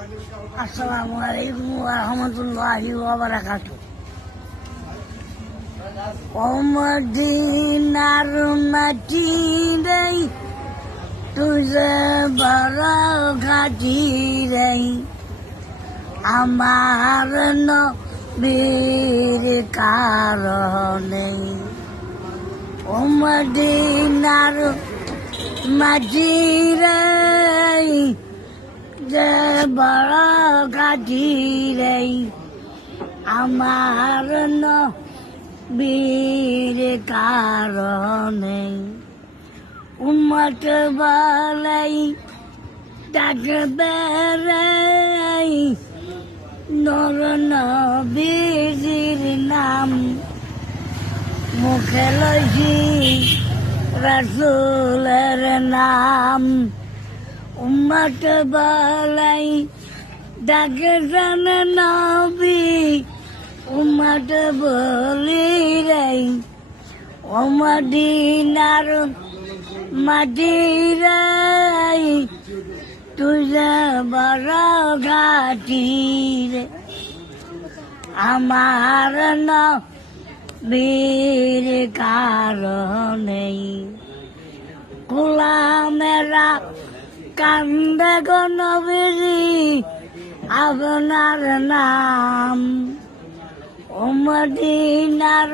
আসসালামু আলাইকুম ওয়া রাহমাতুল্লাহি ওয়া বারাকাতুহু। ও মদিনার মাটি রে, তুই যে বড় ঘাটি রে, আমার নবীর কারণে। ও মদিনার মাটি রে, যে বড় ঘাটি রে, আমার নবীর কারণে। উম্মত বলাই ডাকবে রে, নর নবীর নাম মুখে লইছি রাসূলের নাম। উম্মত বলাই ডাকবেন নবী, উম্মত বলি রে, ও মদিনার মাটি রে, তুই যে বড় ঘাটি রে, আমার নবীর কারণে। গোলামেরা কান্দে গো নবীজি আপনার নাম। ও মদিনার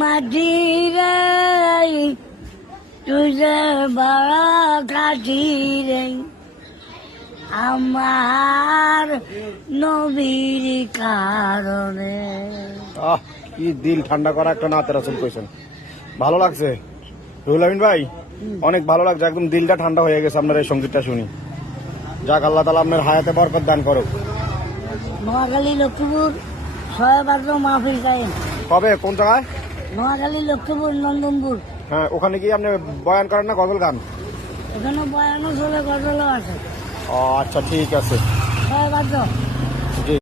মাটি রে, তুই যে বড় ঘাটি রে, আমার নবীর কারণে। কি দিল ঠান্ডা করা একটা নাতের আসল কইছেন, ভালো লাগছে রুহুল আমিন ভাই, অনেক ভালো লাগছে, একদম দিলটা ঠান্ডা হয়ে গেছে আপনার এই সঙ্গীতটা শুনি। যাক, আল্লাহ তাআলা আপনার হায়াতে বরকত দান করুক। নোয়াখালী লক্ষ্মীপুর সহবাদ্র মাহফিল টাইম। কবে, কোন জায়গায়? নোয়াখালী লক্ষ্মীপুর নন্দনপুর। হ্যাঁ, ওখানে কি আপনি বয়ান করেন না গজল গান? এখানে বয়ানও চলে, গজলও আছে। ও আচ্ছা, ঠিক আছে। সহবাদ্র